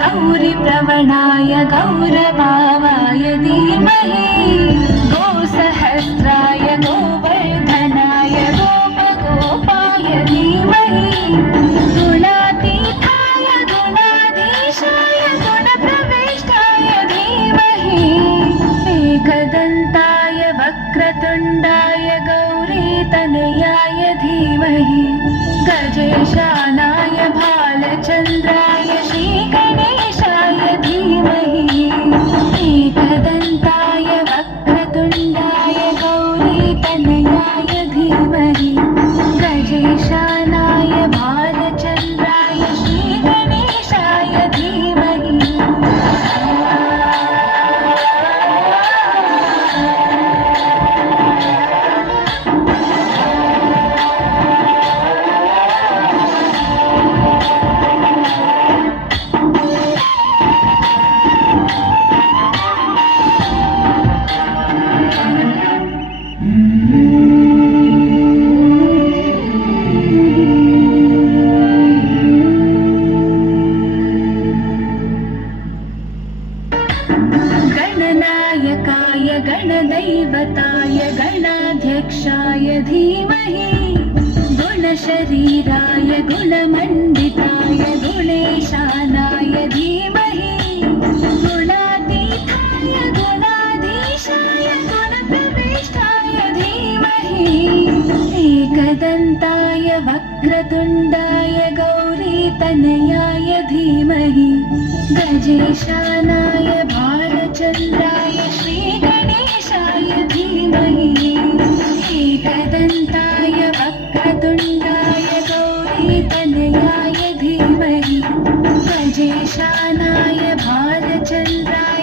गौरीप्रवणाय गौरभावाय धीमहि गोसहस्राय गोवर्धनाय गोपगोपाय धीमहि गुणातीताय गुणाधीशाय गुणप्रविष्टाय धीमहि एकदन्ताय वक्रतुण्डाय गौरीतनयाय धीमहि गजेशानाय भालचन्द्राय श्रीगणेशाय धीमहि एकदन्ताय वक्रतुण्डाय गौरीतनयाय धीमहि गजेशानाय भालचन्द्राय श्रीगणेशाय धीमहि गणनायकाय गणदैवताय गणाध्यक्षाय धीमहि गुणशरीराय गुणमण्डिताय गुणेशानाय धीमहि गुणातीताय गुणाधीशाय गुणप्रविष्टाय धीमहि एकदन्ताय वक्रतुण्डाय गौरीतनयाय धीमहि गजेशानाय भालचन्द्राय श्रीगणेशाय धीमहि एकदन्ताय वक्रतुण्डाय गौरीतनयाय धीमहि गजेशानाय भालचन्द्राय